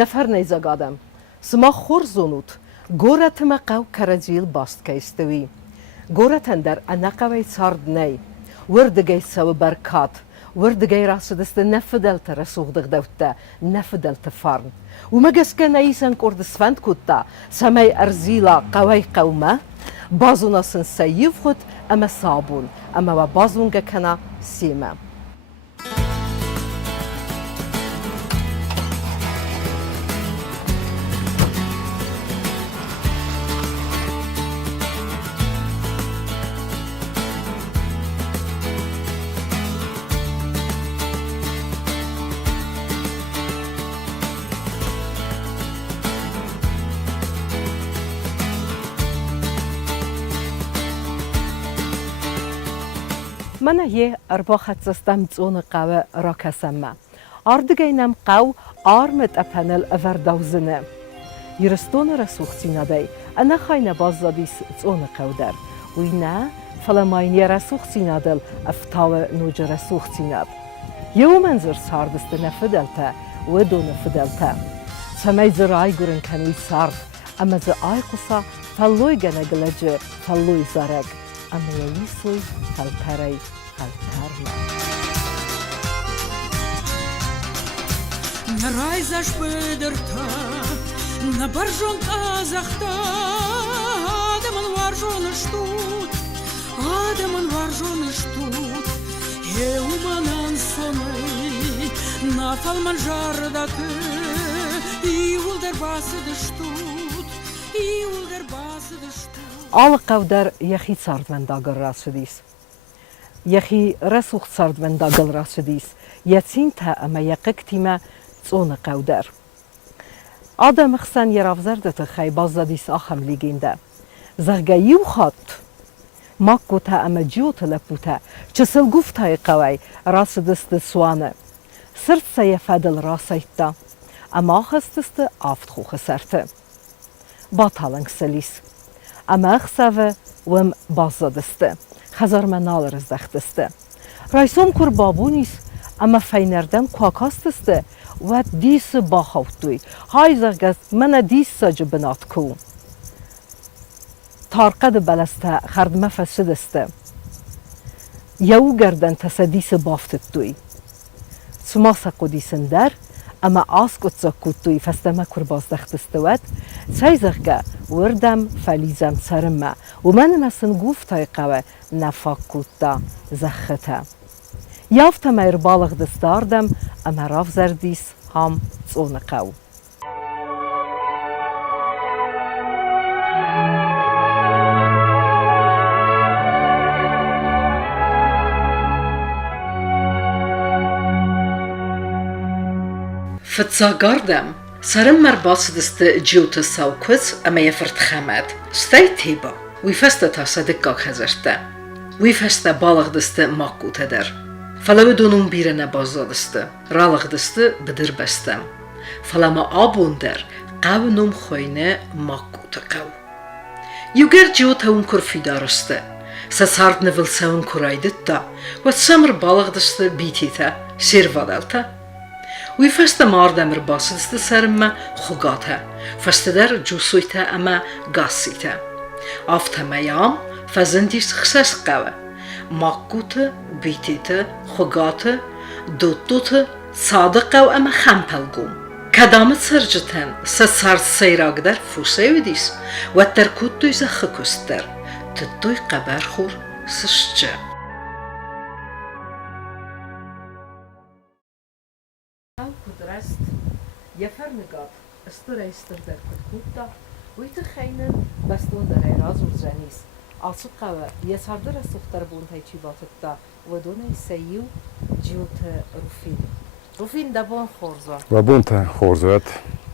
نفر نیزگادم سما خورزونوت گورت مقاو کرجیل باست کیستوی گورتن در انقوی سارد نی وردگی سو برکات وردگی راسدست نفدلت رسوغدغ دوتا نفدلت فارن ومجس كان يسن كورد سفند كوتا سماي أرزيلا قوي قومة بازونا سن سيفخد أما صابون أما بازونجا كنا سيما من یه ارباخت زستم زون قوه را کسمه آردگینم قو آرمت اپنل وردوزنه یرستون رسوختینا دی انا خاینه بازدادیس زون قودر وینا فلماینی رسوختینا دل افتاو نوج رسوختینا یو منظر ساردست نفدلته و دو نفدلته سمی زرای گرن کنوی سارد اما زرای قصا فلوی گنه گلجه فلوی زرگ اما ییسوی فلتری فلترنا Нарайзаш бедерта, на баржон казахта, Адаман варжоны штут, Адаман варжоны штут, Еуманан соны, на фалман жардакы, Иулдер басыды штут, Иулдер басыды штут. آل قودر یخی سارد من داغل راسدیس یخی رسوخ سارد من داغل راسدیس یتین تا اما یقک تیما زون قودر آدم خسن یرافزر دت خی بازدادیس آخم لیگینده زغگا یو خات ماکو تا اما جیوت لپوتا چسل گفتای قوی راسدست سوانه سرد سیفدل راسیتا اما خستست آفت خو خسرته باطالنگ سلیس اما اخسوه وم بازدادسته خزار منال رزدختسته رایسوم کور بابونیس اما فینردم کاکاستسته و دیس باخوتوی های زرگز من دیس ساجه بنات کو تارقد بلسته خردمه فسدسته یو گردن تسدیس بافتتوی سماسا قدیسن در اما آسکت زکوتوی فستمه کور بازدختستوید سایزغگه وردم فلیزم سرمه و من مسن گفتای قوه نفاکوتا زخته یافتم ایر بالغ دستاردم اما راف زردیس هم زون قو فتزاگاردم سرم مر باسدست جیوت ساوکوز اما یفرت خمد ستی تیبا وی فسته تا صدقا خزرته وی فسته بالغ دسته ماکوته در فلو دونم بیرنه بازدادسته رالغ دسته بدر بستم فلما آبون در قو نم خوینه ماکوته قو یوگر جیوت اون کر فیدارسته سسارد نول سون کرایدت دا و سمر بالغ دسته بیتیته سیر وادلته وی فست ماردمر باسدست سرمه خوگاته فست در جوسویته اما گاسیته آفته میام فزندیس خسس قوه ماکوته بیتیته خوگاته دوتوته صادقه و اما خمپلگوم کدامت سرجتن سسارد سیراگ در فوسه ویدیس و در کود خکست در تدوی قبر خور سشجه کدرست یفر نگات استرایستر در کدکوتا ویت خینن بستون در ایراز و زنیس آسو قوه یساردر سختر بونتای چی باتتا و دونه سیو جیوت روفین دبون خورزا و بونت خورزوت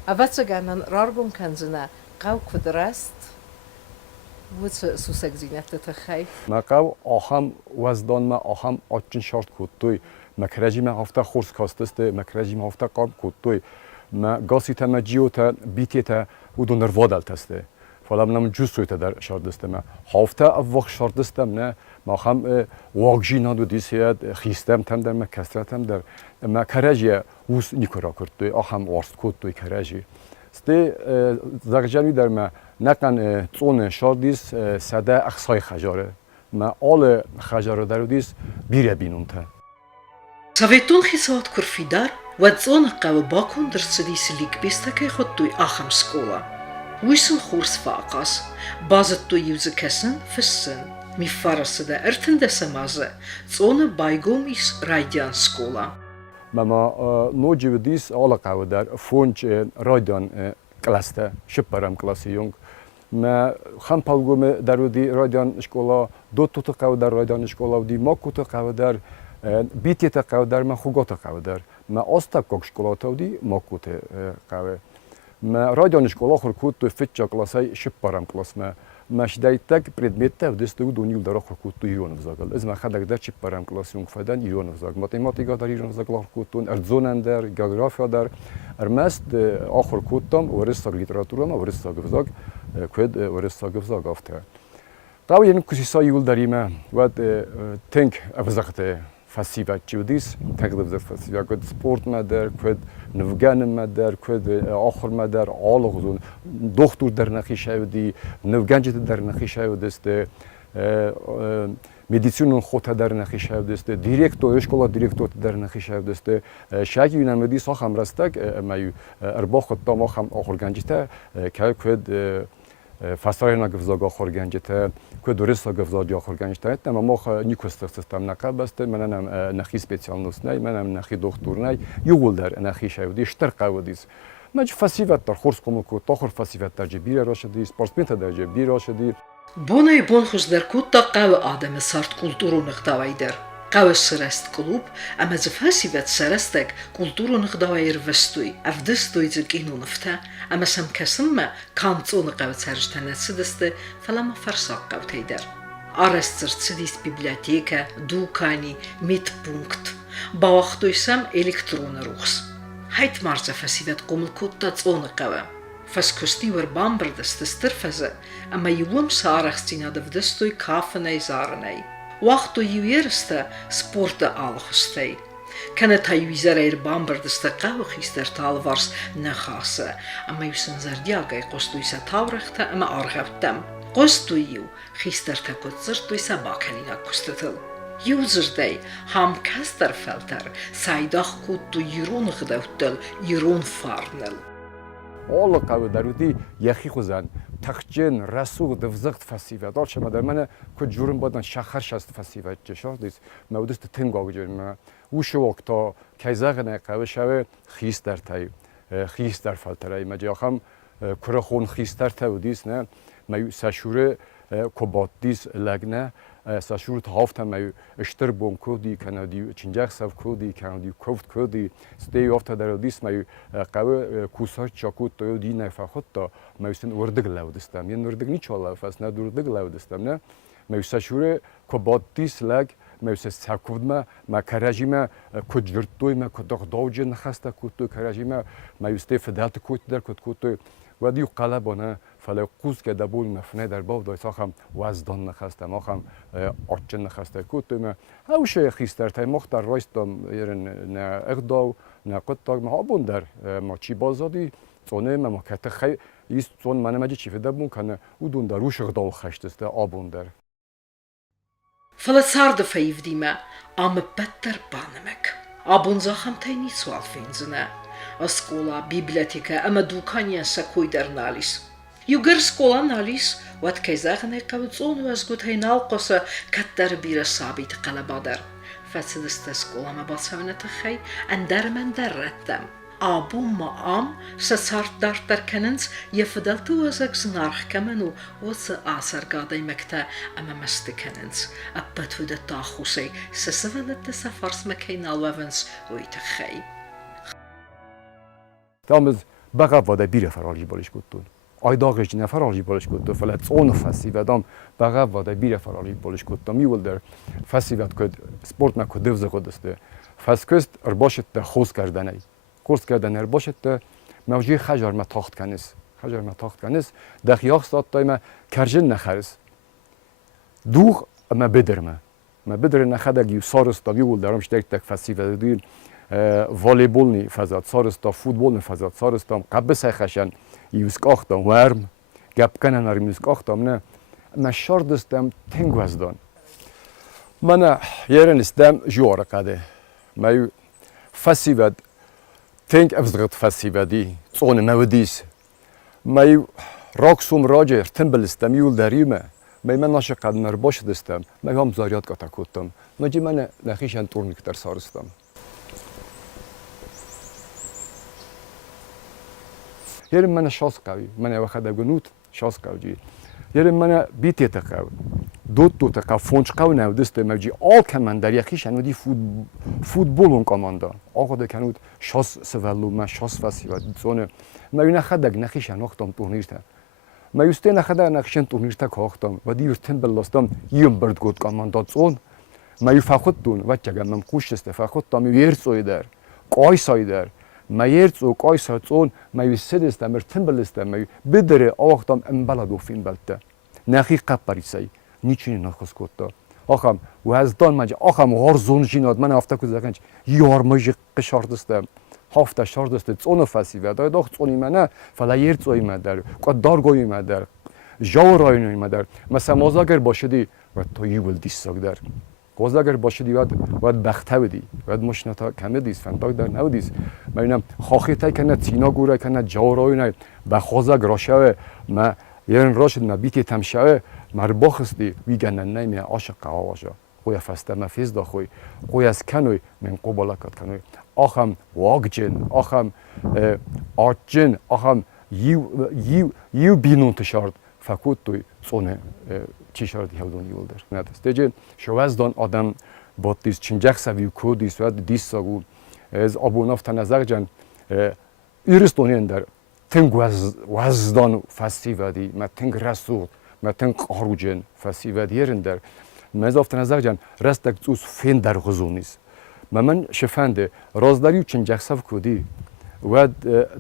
اوچه گنن رارگون کنزنه قو کدرست و سوسک زینت تخی ما قو آخم وزدان ما آخم آچن شارت کدتوی مکرجی ما هفته خورز کاستسته مکرجی ما هفته قاب کدتوی ما گاسی تا ما جیو تا بیتی تا و دونر وادل تسته فلام نم جوسویت در شاردستم هفته اوق شاردستم نه ما هم واقعی ندو دیسیاد خیستم تام در مکسرتم در مکرجی وس نیکورا کرد توی آخام وارست کود توی کرجی ستی زغجانی در ما نکن تون شاردیس سده اخسای خجاره ما آل خجاره درودیس بیره بینونته Savetun gisat kurfidar wat zon qawe bakon der sedis lik bistake khot toy acham skola. Wisel khurs faqas bazet toy yuze kessen fissen mi farase de ertende samaze zone baygomis raidian skola. مما نوجي بديس على قاودر فونج راديان كلاسته شپرم كلاسي يونغ ما خم پالگوم درودی رادیان اشکولا دو تا قاودر رادیان اشکولا ودی ما کوتا قاودر بیتی تا قاودر ما خوگاتا قاودر ما استا کوک اشکولا تا ودی ما کوتا قاوه ما رادیان اشکولا خور کوت فيتشا كلاسي شپرم كلاس ما شدايتك предметте вдесту донил дара хуркуту ирон взагал из махадак да чиппарам классиум фадан ирон взаг математика дар ирон взаг хуркутун арзонандер география дар армаст ахур кутам ورثة литература ма ورثة взаг квед ورثة взаг афта قاوين كسيسا يقول داريما واد تنك افزقته فسيبات جوديس تقلب زر فسيبا كود سبورت مادر كود نفغان مادر كود آخر مادر عالقزون دختور در نخی شودی نفغانجت در نخی شودست медицинун хота در نخی شودست ديرектор اشکولا ديرектор در نخی شودست شاگی نمدی ساخم راستک مایو ارباخ تا خم آخر گنجته که کود فساینا گفزاگ آخر گنجته که درست گفزاگ آخر گنجته اما ما نیکوست سیستم نقب است منم نخی سپیشالنوس نه منم نخی دکتر نه یقول در نخی شودی اشتر قودیس ماج فسیوت در خورس کومکو تاخر فسیوت در جبیر راشدی سپورتمنت در جبیر راشدی Бонай бонхус der кутта qave ademe sart kulturu nıqdavayder. Qave sırest klub, ama zefasivet serestek kulturu nıqdavayr vestuy, avdestuy zikinu nıfta, ama sam kasımme kantsu nıqave serjtenetsidiste, falama farsak qavteyder. Arastsır tsidis biblioteka, dukani, mitpunkt, bavaxtuysam elektrona ruxs. Hayt marza fasivet qumul kutta tsonu qave. Faskusti var bambardeste stirfaze, ama yulum saaraxstina davdestuy kafenay zaranay. Waqtu yuerste sporta alghustay. Kana taywizareir bambardeste qawxister talvars nakhase, ama yusen zardiagay qostuysa tavraxta ama argavtam. Qostuyu khisterta kotzirtuysa bakalina kustatil. Yuzerday ham kasterfelter saydaq kuttu yirun gdawtel yirun farnel. all قاو درودی یخی خوزن تخجن رسوق دفزقت فسیوه دار شما در من که جورم بادن شخر شست فسیوه جشار دیس مودست تنگا گجر ما وش وقتا کیزاق نه قاو شوه خیس در تای خیس در فلترای مجا خم کره خون خیس در تای دیس نه ما سشوره کبات دیس لگنه ساشور تهافت هم اشتر بوم کودی کنادی چنجاق سف کودی کنادی کوفت کودی ستی افت در دیس می قوی کوسا چاکوت تو دی نفخت تا میستن وردگ لودستم یه وردگ نیچ حالا فاس نه وردگ لودستم نه می ساشور کبات دیس لگ می سکود ما کراجیم کجرتوی ما کداغ داوج نخسته کودتو کراجیم می استی فدالت کود در کودتو و دیو قلبانه فلای قوز که دبول مفنه در باو دایت آخم وزدان نخستم آخم آچن نخسته کودتو هاوشه خیستر تای مختر رایستم نه اقداو نه قطاق ما آبون در ما چی بازادی زونه ما کته خی ایست زون منم اجی چی فدبون کنه او دون در روش اقداو خشتسته آبون در Falasarda feyvdime, ama better banemek. Abunza ham tayni sual fenzine. A skola, biblioteka, ama dukanya sa koydar nalis. Yugar skola nalis, wat kayzagne qavtson was gut haynal qosa kattar bira sabit qalabadar. Fatsidiste skola ma basavnata khay, andar man darrattam. Abu maam sa sart dartar kanens yefdaltu wazak znarх kamenu wasa asar gaday mekta ama mast kanens abatu de takhusay sa savalat sa fars makayn alwavens uitkhay تامز بقى ودا بيره فراجي بالش كوتون ايداغش نفراجي بالش كوتو فلات اون فاسي ودام بقى ودا بيره فراجي بالش كوتو ميول در فاسي ود كود سپورت ما كودوز خودسته فاسكست ارباشت خوس کردنی کورس کردن ارباشت موجی خجار ما تاخت کنیس خجر ما تاخت کنیس دخیاخ سات دایم کرجن نخرس دوغ ما بدر ما بدر نخدا گیو سارس تا گیول دارم شتک تک فسیو دین والیبال نی فزاد سارس تا فوتبال نی فزاد سارس تا قبل سخشن یوسک آختم ورم گپ کنن نریم یوسک آختم نه ما شاردستم تنگ وزدان من یارن استم جوار قده ما فسیو تنگ افزغت فسیو دی صون مودیس ما راکسوم راجر تنبل استم یول دریمه من ناشه قد مرباش دستم من هم زاریات کتا کتم مجی من نخیشن تورنی کتر سارستم یارم من شاس قوی من وقت دگنوت شاس قوی یارم من بیتی تقو دو تقو فونچ قو نو دست مجی آل کمان در یخیشن ودی فوتبال اون کاماندا آقا ده کنود شاس سوالو من شاس فسی و زونه من نخد دگ نخیشن وقتم تورنیرتم ما یسته نخدا نخشن تورنیرتا کاختم و دیور تن بلاستم یم برد گود کاماندات زون ما یفخود دون و چگم من خوش است فخود تام یرسوی در قای سای در ما یرسو قای ساتون ما یسد است مر تن بلست ما بدره آختم ام بلدو فین بلته نخی قپریسی نیچین نخس کوتا آخم و از دان ماج آخم هر زون جیناد من هفته کو زکنج یار ماج قشاردستم هفته شاردست زون فسی و دای داخت زونی منه فلا یرسوی مدر قدار گوی مدر جاورای مدر مثلا مازاگر باشدی و تو یول دیساگ در قوزاگر باشدی واد بخته بدی واد مشنتا کمه دیس فنداگ در نو دیس میبینم خاخی تای کنه تینا گوره کنه جاورای نه به خوزاگ راشوه ما یارن راشد ما بیتی تمشوه مر باخستی ویگن نمی عاشق قواجا خوی فسته مفیز دا خوی خوی از کنوی من قبالکات کنوی آخم واگجن آخم آرجن آخم یو بینون تشارد فکوت توی صونه چی شارد یهودون یول در نه دست دیگه شوازدان آدم با دیس چنجخ سویو کودیس و دیس ساگو از آبوناف تنظر جن ایرستونین در تنگ وزدان فستیوادی ما تنگ رسول ما تنگ قاروجن فستیوادیرن در مزاف تنظر جن رستک زوز فین در غزونیس من شفنده رازداری و چنجخ سو کودی و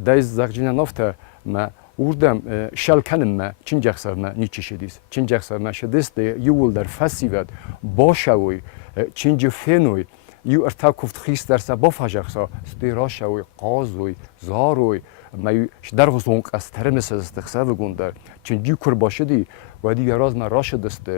دایز زغجینا نافته ما وردم شل کنم ما چنجخ سو ما نیچی شدیس چنجخ سو ما شدیست یول در فستیواد باشوی چنج فینوی یو ارتا کفت خیست در سبا فجخسا استراشوی قازوی زاروی ما در غزون قستر مثل استخسا وگوندر چنجی کر باشدی و دیگه راز ما راشد است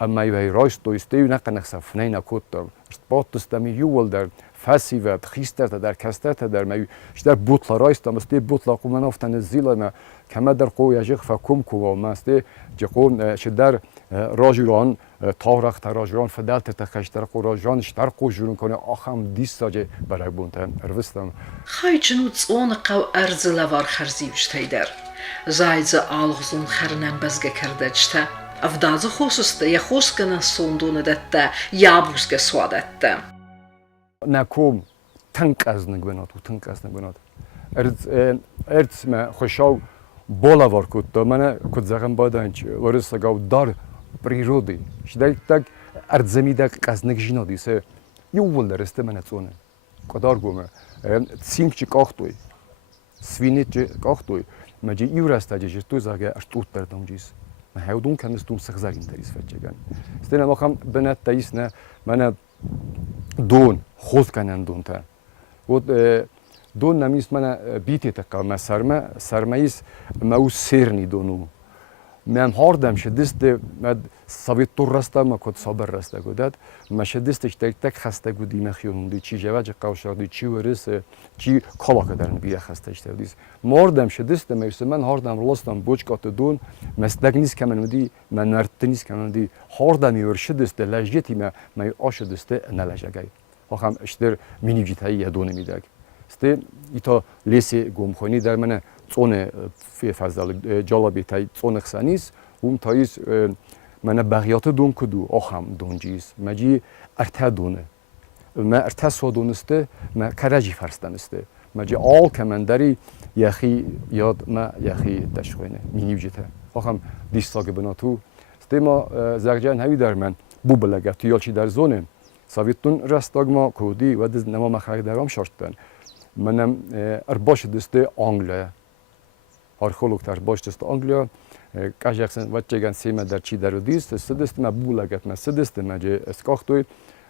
اما وی رایست دوسته یو نقنق سفنه نکوتم استبات دستمی یول در فسیواد خیستر در کستر در ما در بوتلا رایستم است بوتلا قومن افتن زیل ما کما در قوی اجق فکم کو ما است جقون شدر راجران تارخ راجران فدالت تخشتر قو راجران شتر قو جورن کنه آخم دیستاجه برای بونتن اروستم خای جنوت اون قو ارز لوار خرزیوش تیدر زایز آلغزون خرنم بزگه کرده جتا افدازı خوسسته یا خوس کنن سوندونه دته یا بوسگه سوادته نکوم تنگ از نگبنات و تنگ از نگبنات ارز ما خوشاو بالا وار کد تا من کد زغم بادنچ ورس گاو دار پریرودی شدای تک ارزمی دک از نگجینا دیسه یو ول درسته من اتونه قدار گومه سینگ چی کاختوی سوینیت چی کاختوی مجی یو راستا جیش تو زاگه اشتوت دردم جیس ما هودون کنستون سخزارین دریس فتچگان استنا مخم بنات تایس نه من دون خوز کنن دون تا و دون نمیست من بیتی تقا ما سرمایس ما او سرنی دونو من هاردم شدست مد سویت تو راستا ما کد صبر راستا گودد ما شدستش تک خسته گودی مخیون دی چی جواج قوشادی چی ورس چی کلا کدرن بیا خسته اشتودیس مردم شدست میرسه من هاردم رلاستم بوج کات دون مستگ نیست کمن ودی من نرت نیست کمن دی هاردم یور شدست لجتی ما آشدست نلجگای آخام اشتر مینی جیتایی دون میدگ است ایتا لیسی گمخونی در من صون في فضل جالبی تای صون خسانیس تایز من بقیات دون کدو آخام دونجیس مجی ارتا دونه ما ارتا سودونسته ما کراجی فرستانسته مجی آل کمندری یخی یاد ما یخی دشخوینه مینیوجته آخام دیستاگ بناتو است ما زرجان هایی در من بو بلگت یالچی در زونه سویتون رستاگ ما کودی و دز نما مخاک درام شرطن منم ارباش دسته آنگله archeolog در باشتست آنگلیا کاجاکسن وچگان سیما در چی درودیست سدست ما بولگت ما سدست ما جه اسکاختوی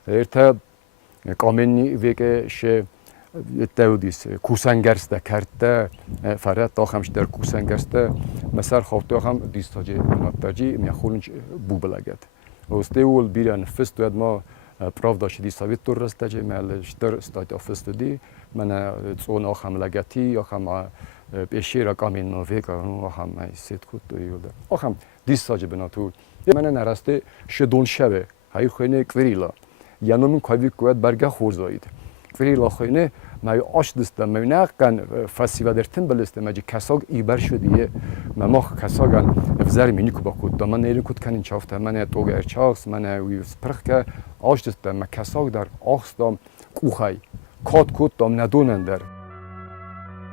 ارتا کامنی ویکه شه تودیس کوسنگرست کرده فرات داخمش در کوسنگرست مسر خاطر هم دیستاجی مناتجی میخورنج بوبلگت استیول بیرن فست دوید ما правда شدی سویت تو رستجی مال شتر استاد آفست دی من زون آخام لگتی آخام پیشیر کامین نویک آخام سیت کود دویوده آخام دیستاجی بناتور من نرسته شدون شبه های خونه کریلا یانومن کاوی کوت برگه خورزاید کریلا خونه ما آش دستم ما نکن فسیو درتن بلسته ما جی کساگ ایبر شدیه ما کساگان افزار مینی کوبا کود من نیرن کود کنین چافته من توگ ارچاکس من ویس پرخه آش دستم ما کساگ در آخستم کوخای کات کود دام ندونن در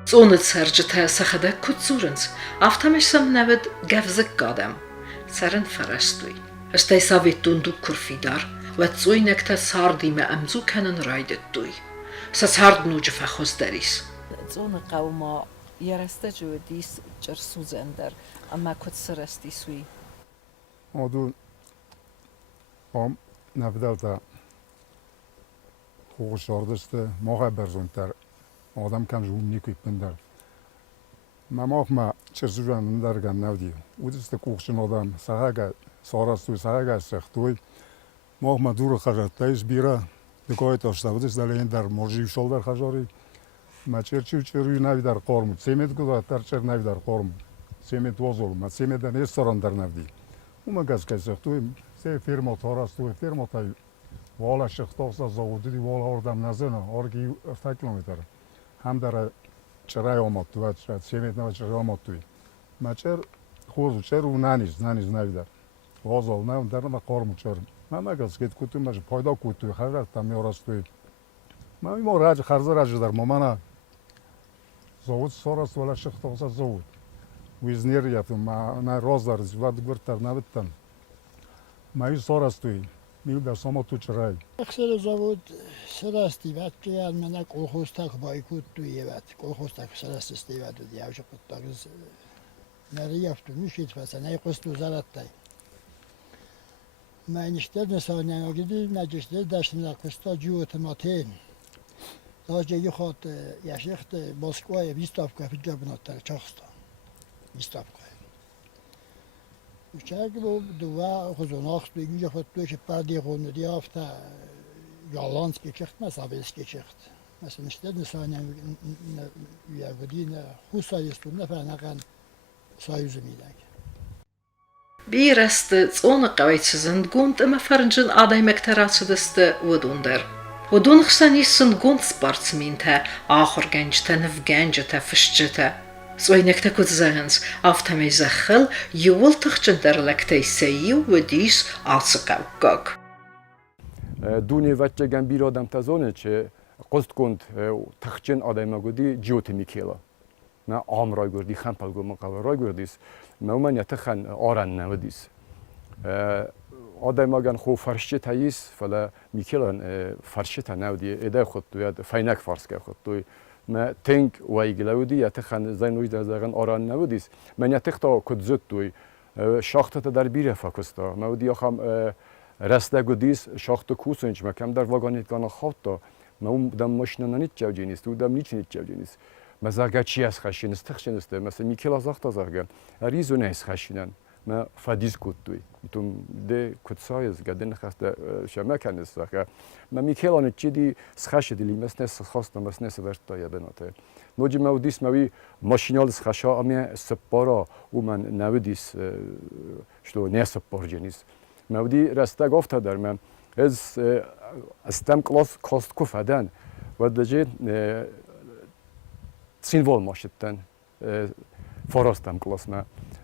Zonder serjete sachade kutzurens, aftamesh sam neved gevzik gadem. Seren farastui. Estei savitun du kurfidar, vet zuinekte sardime amzu kenen raidetui. Sa sard nuge fachos deris. زون قوما یرسته جو دیس جرسوزندر اما کد سرستی سوی آدو هم نفدال تا خوش شاردسته موقع برزونتر آدم کن جون نیکی پندر ما چرزوجان درگن نودی او دسته کوخشن آدم سهاگه سارستوی سهاگه سختوی ما دور خجرت تایز بیره دکای تاشته و دست دلین در مرجی شال در خجاری ما چرچوی نوی در قارم سیمت گذاشت در چر نوی در قارم سیمت وازول ما سیمت در رستوران در نودی او ما گز کسی توی سه فرما تارستوی فرما تای والا شختاس از زودی والا آردم نزنه آرگی 7 کیلومتر هم در چرای آمد تو سیمت نو چرای آمد توی ما چر خوز چر او نانیز نوی در وازول نو در ما قارم چر ما گز کت کوتو ما پایدا کوتو خرج تا میارستوی ما این راج خرزه راج در مامانا زود سراست ولی شخص زود ویزنیر یافتم ما راز در زیاد گرتر نبودم ما این سراستوی میل در ساما تو چرای اکثر زود سراستی وقت که من کلخوستک بایکوت توی وقت کلخوستک سراستی وقت دیوش پتاگز نریافتم میشید فسا نه قصد وزارت تای ما اینشتر نسانه اگدی نجشته داشتن قصد جوت ماتین Sadece yukarı yaşayaktı Moskva'ya Vistavka filan Çakstan. Vistavka. Uçak bu duva kuzunak bir gün yapıp ki perde konu diye hafta yalan geçirt mesela geçirt. Mesela işte nesane ya budine husayistun ne falan kan sayıcı midak. Bir reste zone qawitsizend gund ima farnjin aday mekteratsidiste wudunder. ودون خسانی سنگون سپارتسمینته آخر گنجته نف گنجته فشجته سوی نکته کد زهنز آفتمی زخل یول تخچن در لکته سیو و دیس آسقاو گاگ دونی وچه گن بیر آدم تزانه چه قصد کند تخچن آدم گودی جوت میکیلا نه آم رای گردی خمپل گو مقاور رای گردیس من یتخن آرن نودیس آدم اگر خو فرشته تاییس فلا میکلن فرشته نودی ایده خود توید فینک فرس که خود توی ما تنگ وایگلودی یا تخن زینوی در زغن آران نودیس من یا تختا کد زد توی شاخت در بیره فکستا مودی آخام رسته گودیس شاخت کوسنج مکم در واگانیت گانا خاطا ما دم ماشین ننیت جوجینیست و دم نیچ نیت جوجینیست مثلا چی از خشینست تخشینسته مثلا میکل از وقت زرگن ریزو نیست خشینن ما فدیس کود توی میتونم ده کدسایز گدن خسته شما کنیست که ما میکلان چیدی سخش دیلی مثل خواستم مثل سوارتا یا بناته نوجی مودیس موی ماشینال سخشا امی سپارا و من نودیس شلو نه سپار جنیس مودی راستا گفته در من از استم کلاس کاست کفدن و دجی سینوال ماشتن فراستم کلاس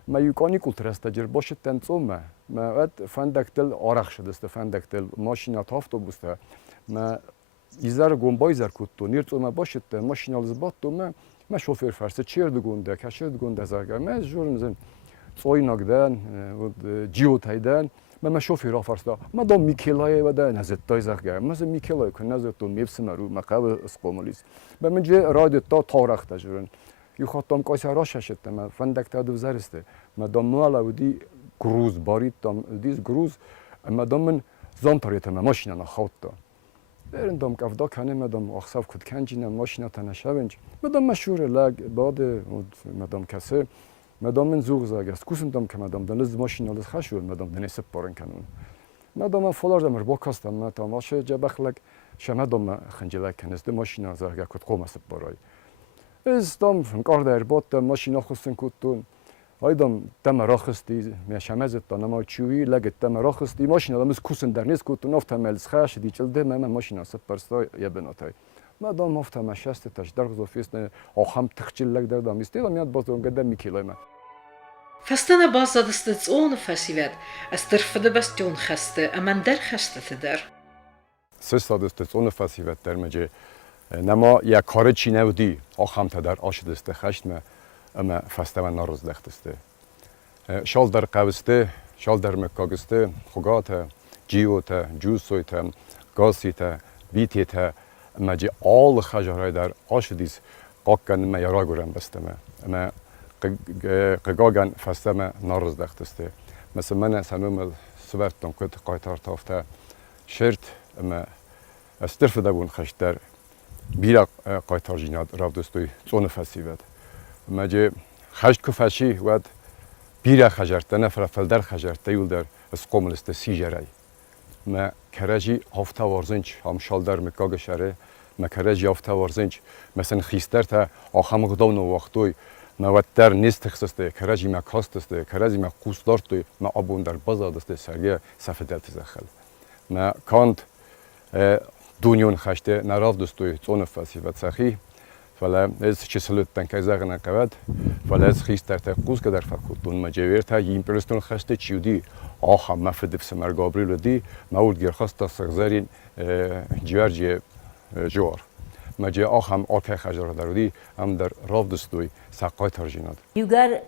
ما یکانی کلترست تجربه باشد تنظیم ما ات فندکتل آرخ شده است فندکتل ماشینات آفتوبوسه ما ایزار گنبایزر کتو نیرت ما باشد ماشینال زبط تو ما شوفر فرست چرد گونده کشرد گونده زرگ ما جورم زن صوی نگدن و جیوت هیدن ما شوفر فرستا ما دام میکلای و ده نزد تای زرگ ما ز میکلای کن نزد تو میبسم رو مقابل اسقوملیس به من جه راد تا تارخ تجربه خاطم کاسه راششت ما فندک تا دو زرسته ما دام مالا ودی گروز باریت دام دیز گروز ما دام من زانتاریت ما ماشینا نخواد دا برن دام کفدا کنه ما دام آخساف کد کنجینه ماشینا تنشونج ما دام مشهور لگ بعد ما دام کسه ما دام من زوغ زاگست کوسن دام که ما دام دنز ماشینا لز خشول ما دام دنیسه پارن کنون ما دام فولار دام ربا کاستم ما تماشه جبخلک شما دام خنجلک کنست ماشینا زاگه کد قوم است برای از دام کار در باد ماشینا خستن کدتون هایدام دم راخستی میشمزت تا نما چوی لگت دم راخستی ماشینا دام از کوسن در نیست کدتون افتم ملز خش دیچل ده من ماشینا سب پرستا یه بناتای ما دام افتم شست تاش در غزوفیست آخام تخچیل لگ در دام است دام یاد باز اون قدم میکیلای ما فستنا باز دست اون فسیوت از طرف ده بستون خسته اما در خسته تدر سه دست اون فسیوت در مجه نما یک کار چی نودی آخام تا در آش دسته خشت اما فسته من ناروز دختسته شال در قوسته شال در مکاگسته خوگاته جیوته جوسویته گاسیته بیتیته مجه آل خجارای در آش دیز قاکن ما یرا گرم بسته اما قگاگن فسته من ناروز دختسته مثل من سنوم سوارتون کد قایتار تافته شرط اما استرف دبون خشت در بیرق قایتار جیناد راو دستوی زون فسیوت مجه خشت کفشی ود بیرق خجرته نفر فلدر خجرته یول در از قوملسته سی جرای ما کرجی هفته ورزنج هم شال در مکاگ شره ما کرجی هفته ورزنج مثلا خیستر تا آخام غداون وقتوی ما ود در نیست خسته کرجی ما کاستسته کرجی ما قوسدارتوی ما آبون در بازادسته سرگه سفدلت زخل ما کاند دنیون خشته نراف دستوی زون فسیوت سخی ولی از چسلوت تنکای زغن قواد ولی از خیست در تقوز که در فکوتون مجاور تا یه ایمپرستون خسته چیودی آخام مفدف سمر گابریل دی مورد گرخواست تا سغزارین جوارجی جوار مجا آخام آتای خجار درودی هم در راف دستوی سقای ترجیناد یوگر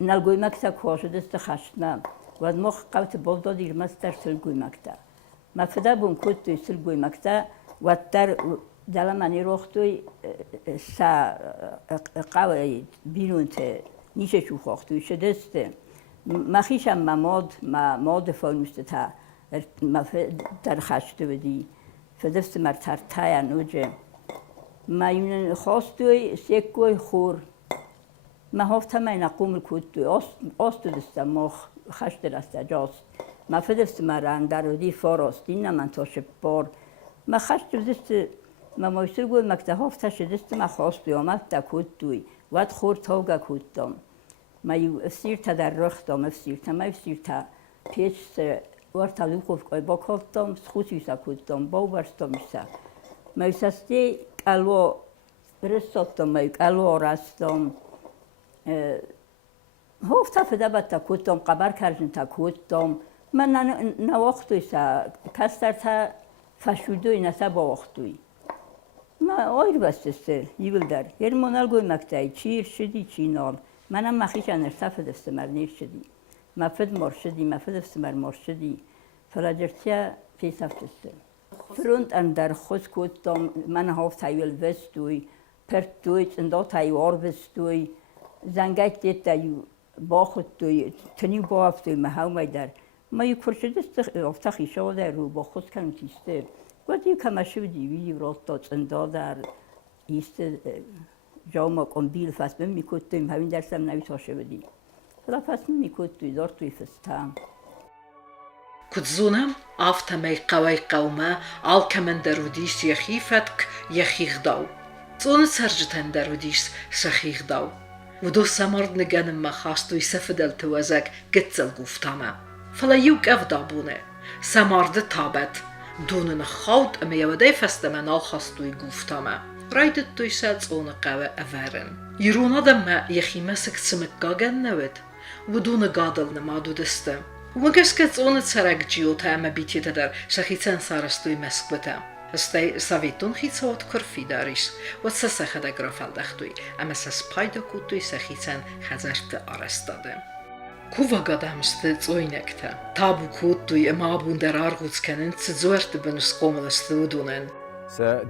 نلگوی مکتا کواش دست خشتم و مخ قوت بودا دیر مستر سلگوی مکتا مفده بون کد توی سلگوی مکتا و در دلم منی روختوی سا قوی بیرون ته نیشه چو خوختوی شدسته مخیشم ماد فانوسته تا در خشته بدی فدست مر ترتای نوجه ما یون خواستوی سکوی خور ما هفته ما نقوم کدوی آستو دسته ما خشته دسته جاست ما فدست مر اندرودی فاراست این من تاشه بار ما خشته دسته ما مایستر گوی مکته هفته شدست ما خواستوی آمد تا کدوی ود خور تاوگه کدام ما یو افسیر تا در رختم افسیر تا ما افسیر تا پیش ورتا لوکوف که با کدام خوشی سا کدام با ورستم سا ما ایساستی کلو رستم ما کلو رستم هفته فدا بات تا کدام قبر کردن تا کدام من نوقتوی سا کستر تا فشودوی نسا با وقتوی ما آیر بستسته یول در هر منال گوی مکتای چیر شدی چینال منم مخیش انرساف دست مرنیر شدی مفد مرشدی مفد دست مرشدی فلاجرتیا پیساف دسته فرونت اندر خوش کدام من هاف تایول وستوی پرت دوی اندو تایوار وستوی زنگایت دیت تایو باخت دوی تنی باف دوی محاو میدر ما یو کرشدست افتخی شو در رو با خود کنم تیسته و دیو کمشه دیوی رات اندو در ایست جاما کن بیل فسم میکردیم همین درسم نوی تاشه بدی فلا فسم میکردی دار توی فستم کدزونم آفتمی قوی قومه آل کمن درودیس یخی فتک یخیغ داو زون سرجتن درودیس سخیغ داو و دو سمرد نگنم ما خواستوی سفدل توزک گتزل گفتامه فلا یوک افدابونه سمرد تابت دونن خود اما یوده فستم نال خواستوی گفتامه رایدت توی ساعت اون قوه افرن یرون آدم ما یخی مسک سمک گاگن نوید و دون گادل نمادو دسته و مگس کت اون سرک جیوتا اما بیتیتا در شخیتن سارستوی مسک بتا هستی ساویتون خیتسوات کرفی داریش و سسخه دا گرافل دختوی اما سس پایدا کتوی سخیتن خزرت آرستاده کووا گادامسته زوینکتا تابو کتوی اما آبون در آرغوز کنن زورت بنوس قوملسته و دونن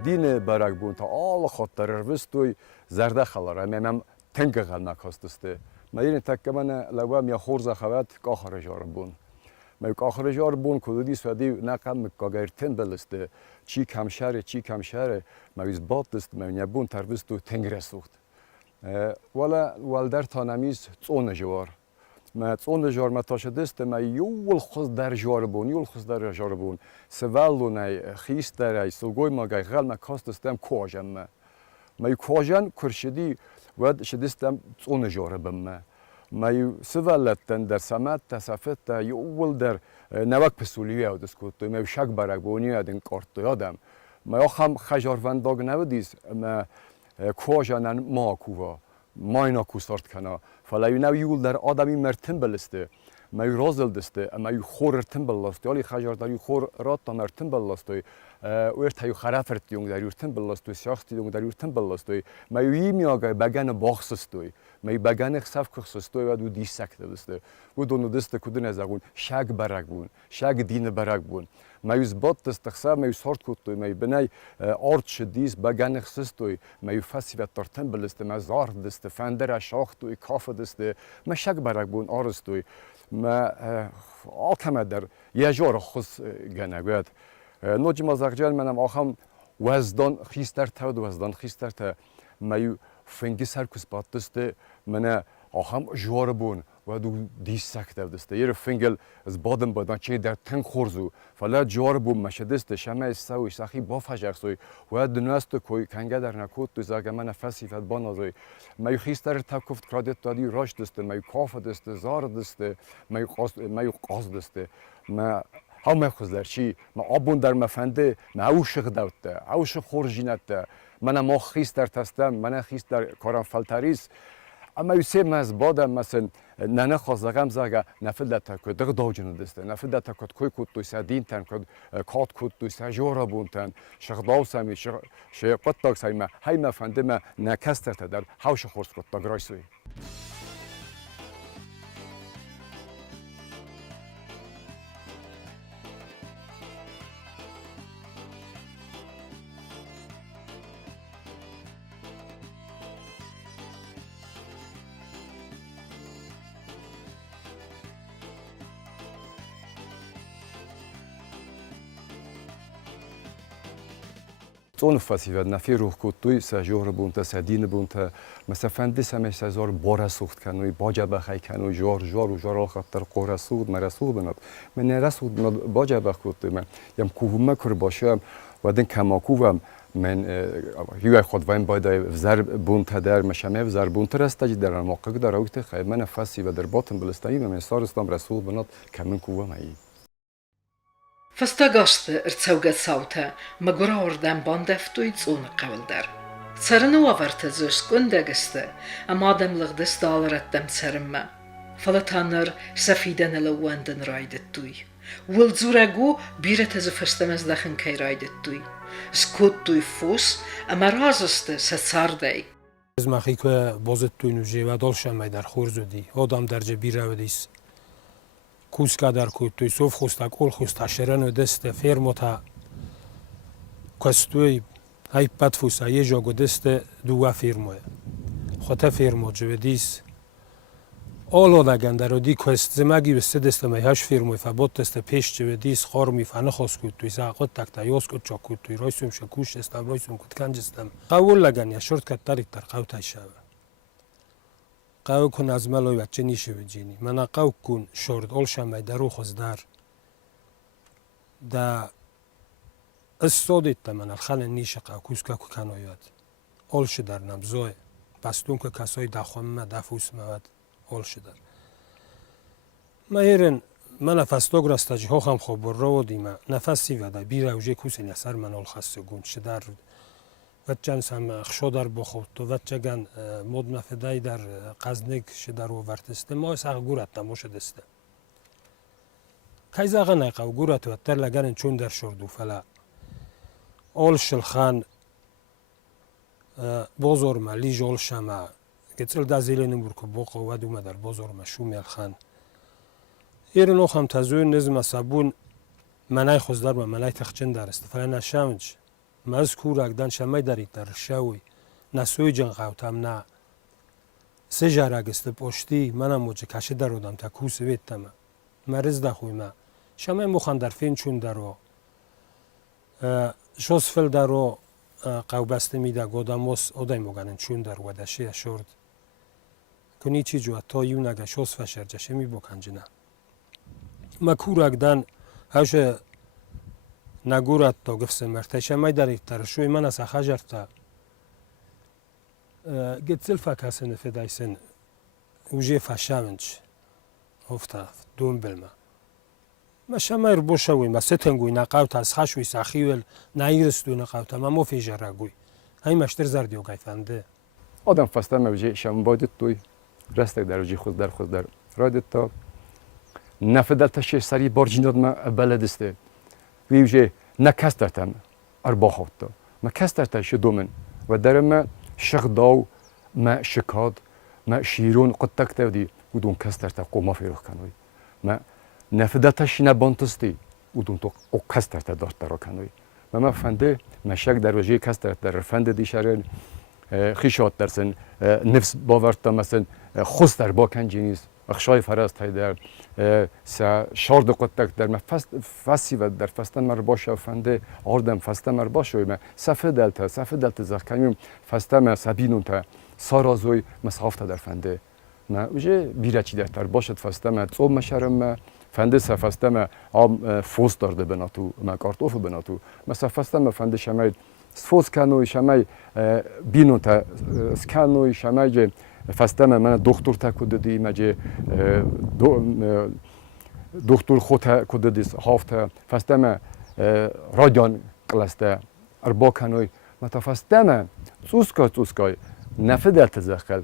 دین برگ بون تا آل خاطر روستوی زرده خلاره میم تنگ غل نکاستسته ما این تک من لوا می خورز خوات کاخر جاربون ما کاخر جاربون کدودی سودی نقم کاگرتن بلسته چی کم شهر ما از باد است ما نبون تربست و تنگ رسوخت ولا والدر تانمیز اون جوار ما اون جوار ما تاشدست ما یول خود در جاربون سوالو نه خیست در سوگوی ما غل ما کاستستم کواجم ما کواجن کرشدی ود شدستم اون جاربم ما سوالتن در سمت تصفت یول در نوک پسولیه و دسکوت ما شک برگ بونی ادن کارت یادم ما هم خجاروند داغ نودیز ما کواجنن ما کووا ما اینا کوستارت کنا فلای نو یول در آدمی مرتن بلسته ما رازل دسته ما خور تن بلسته ولی خجار در خور رات تا مرتن بلسته و تایو خرافت یونگ در یورتن بلسته سیاست یونگ در یورتن بلسته ما میاگه بگن باخسستوی ما بگن خسف خسستوی و دو دیسک دسته و دونو دسته کدن از اون شگ برگ بون شگ دین برگ بون ما یوز بات دست خساب ما یوز سارت کتوی ما بنای آرد شدیس بگن خسستوی ما یو فسی و ترتن بلسته ما زار دسته فندر شاختوی کاف دسته ما شگ برگ بون آرستوی ما آکم در یه جور خص گنگوید نوچ مزاجل منم آخام وزدان خیستر تا ما یو فنگی سرکوس باتسته من آخام جوار بون و دو دیسک دسته یه فنگل از بادن چه در تن خورزو فلا جوار بون مشدسته شمه سوی سخی بافجر سوی و دنیاست کوی کنگه در نکوت تو زاگ من فسی فد بانازوی ما یو خیستر تا کفت کرادت دادی راش دسته ما یو کاف دسته زار دسته ما یو قاز دسته ما هم خوزدر چی ما آبون در مفنده ما اوشق دوته اوشق خورجینته من ما خیستر تستم من خیستر کارم فلتریس اما یوسه مز بادم مثلا نه خواستم زاگه نفل تا کد داوجن دسته نفل تا کد کوی کد تو سدین تن کد کات کد تو سجورا بونتن شغداو سمی شقت تاک سایما های مفنده ما نکستر تا در هاوش خورس کد تا گرایسوی اون فسیفت نفی روح کتوی سجور بونتا سدین بونتا مثلا فندس همش سزار بار سوخت کنوی باجا بخای کنوی جار آخر قرار سود مرسود بنات من نرسود بنات باجا بخوت من یم کوهم کر باشم و دن کماکوم من هیوی خود وین باید وزر بونتا در مشامه وزر بونتا رسته در موقع در وقت خیلی من فسی و در باطن بلستانی من سارستم رسود بنات کمن کوهم ای Fastagast ercauga sauta, magura ordem bandeftui zone qavildar. Sarını vavarta zös gundagiste, amadem lagdis dalarettem sarımma. Falatanır safiden elawanden raydettui. Wul zuragu biret az fastamaz dahin kay raydettui. Skuttui fus, ama raziste satsardai. از مخی که بازد توی نوجه و دالشم می در خورزودی آدم درجه بیره ودیس کوس که در کوی توی صوف خوسته کل خوسته شرن و دسته فرمو تا کستوی های پت فوسه یه جاگو دسته دوه فرموه خواه فرمو جودیس آلا دگن در دی کست زمگی بسته دسته می هش فرموی فبات دسته پیش جودیس خار می فنه خواست کود توی زاقات تک تایاس کود چا کود توی رایسوم شکوش استم رایسوم کود کنجستم قول لگن یا شرط کد تاریک در قو تایشوه قو کن از ملوی بچه نیشه بجینی من قو کن شرط آل شمه درو خزدر دا استادیت تا من الخل نیشه قو کوسکه که کنایت آل شدر نمزای بستون که کسای دخوامه دفوس مواد آل شدر مهیرن من فستاگ رستجی ها هم خواب را دیمه نفسی وده بی روژه کوسین اثر من آل خسته گون شدر رود وچن سم خشادر بخورد تو وچگن مد مفدای در قزنگ شدر و ورتسته ما ساق گورت نموش دسته کی زاغ نقو گورت و تر لگن چون در شردو فلا آل شلخان بازار ملی جال شما گتل دزیل نمور که باقا و دوم در بازار مشوم الخان ایران هم تزوی نظم سبون منای خوزدر و منای تخچن درست فلا نشامج مذکور اگدن شمای دارید در شوی نسوی جن قوتم نه سه جرگست پشتی منم موجه کشه درودم تا کوس ویتم مرز دخویمه شما مخان در فین چون درو شوز فل درو قوبسته میده گوداموس اودای مگنن چون در ودشه شورد کنی چی جو تا یو نگه شوز فشر جشه می بکنجنه مکورکدن هاش نگورت تا گفت مرتش می داری ترشوی من از خجرتا گتزل فکاسن فدایسن وجه فشامنج هفته دوم بلما ما شمایر بوشوی ما ستنگوی نقاوت از خشوی سخیول نایرستو نقاوت ما مو فی جرگوی های مشتر زردیو گایفنده آدم فسته موجه شام بادت توی رستک در وجه خود در رادت تا نفدل تشه سری بارجینات ما بلدسته ویوجه نکسترتم ارباخوت تا ما کسترتش دومن و در ما شغداو ما شکاد ما شیرون قطک تودی ودون کسترتا قوما فیروخ کنوی ما نفدتش نبانتستی ودون تو کسترتا داشت درا کنوی ما فنده مشک در وجه کسترت در فنده دیشارن خیشات درسن نفس باورتا مثلا خوست در باکن جنیز اخشای فراست های در شارد قطک در ما فسی و در فستن مر باشه فنده آردم فستن مر باشه ما صفه دلتا زخکنیم فستن ما سبینون تا سارازوی مسافت در فنده ما اوجه بیرچی در باشد فستن ما صوب مشرم ما فنده سفستن ما آم فوس دارده بناتو ما کارتوف بناتو ما سفستن ما فنده شمای فوس کنوی شمای بینون تا سکنوی شمای فستم من دکتر تا کدی مجه دکتر خود کدی هفته فستم رادیان کلاسته اربا کنوی مت فستم سوسکای نفدل تزخل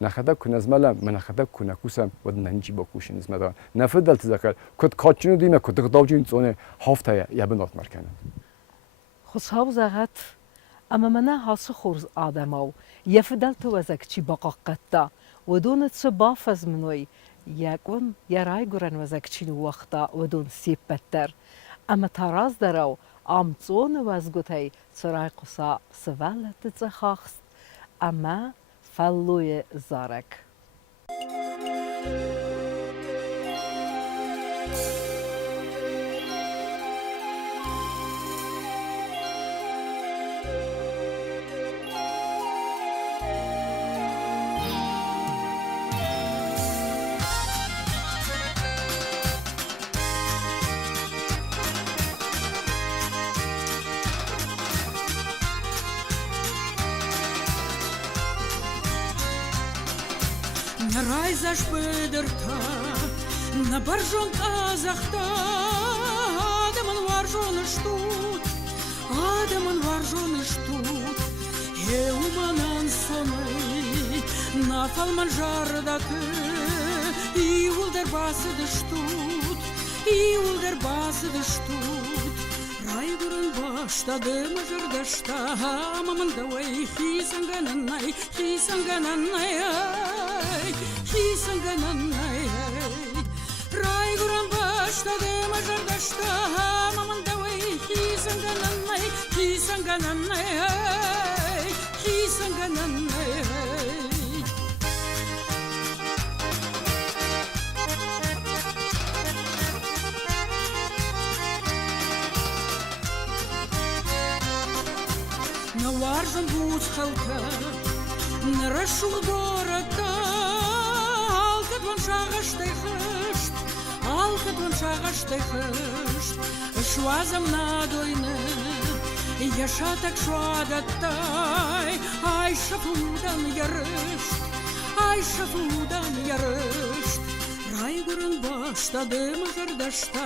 نخدک کن از ملم من نخدک کن کوسم و ننجی با کوشین از مدان نفدل تزخل کد کاتچینو دیمه کد داوجین زونه هفته یا بنات مرکنه خصهاو زغت اما منه هاس خورز آدماو یفدل تو وزک چی باقاقتا و دون تس بافز منوی یکون یرای گرن وزک چی وقتا و دون سیب بتر اما تراز دراو آمتون وزگوتی سرای قصا سوالت تزخاخست اما فلوی زارک Райзаш бедерта, на баржон азахта, Адаман варжоны штут, Еуманан соны, на фалман жардаты, Иулдер басыды штут, Райгурын баштады мыжырдашта, Маман давай хисангананай, Хисангананай, Райгурын баштады мыжырдашта, Маман давай хисангананай, На варжан буц халка, на рашул гората, Алкадван шагаштай хышт, Швазам надойны, Яшатак швадаттай, Ай шафудан ярышт, Райгурын баштады мыжырдашта,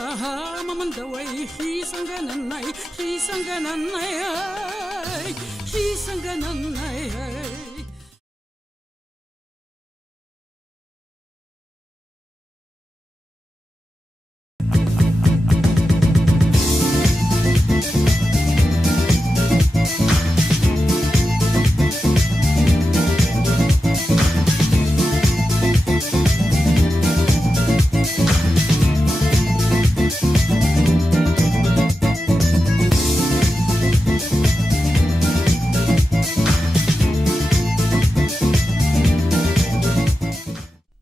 Маман давай хисангананай,